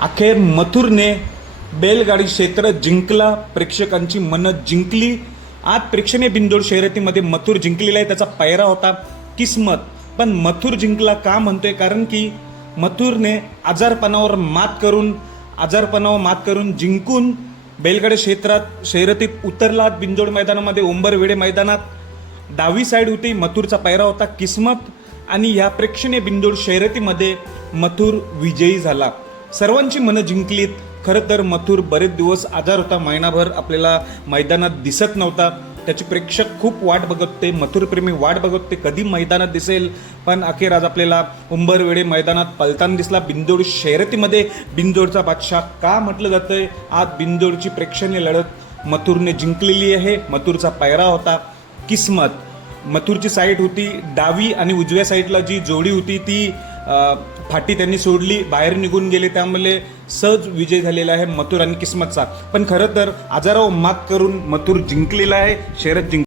अखेर मथुरने बैलगाडी क्षेत्र जिंकला. प्रेक्षकांची मनं जिंकली. आज प्रेक्षणीय बिंदोड शर्यतीमध्ये मथुर जिंकलेला आहे त्याचा पायरा होता किस्मत. पण मथुर जिंकला का म्हणतोय? कारण की मथुरने आजारपणावर मात करून आजारपणावर मात करून जिंकून बैलगाडी क्षेत्रात शर्यतीत उतरला बिंजोड मैदानामध्ये उंबरवेडे मैदानात डावी साईड होती. मथुरचा पायरा होता किस्मत. आणि या प्रेक्षणीय बिंदोड शर्यतीमध्ये मथुर विजयी झाला. सर्वांची मनं जिंकलीत. खरं तर मथुर बरेच दिवस आजार होता. महिनाभर आपल्याला मैदानात दिसत नव्हता. त्याचे प्रेक्षक खूप वाट बघत होते मथुरप्रेमी वाट बघत होते कधी मैदानात दिसेल? पण अखेर आज आपल्याला उंबरवेडे मैदानात पलताना दिसला. बिंदोड शर्यतीमध्ये बिंदोडचा बादशाह का म्हटलं जातं आहे आज बिंदोडची प्रेक्षणीय लढत मथुरने जिंकलेली आहे. मथुरचा पायरा होता. किस्मत. मथुरची साईट होती डावी आणि उजव्या साईडला जी जोडी होती ती फाटी त्यांनी सोडली बाहेर निघून गेले. त्यामुळे सहज विजय झालेला आहे मथुर आणि किस्मतचा. पण खरं तर आजारावर मात करून मथुर जिंकलेला आहे शरद जिंक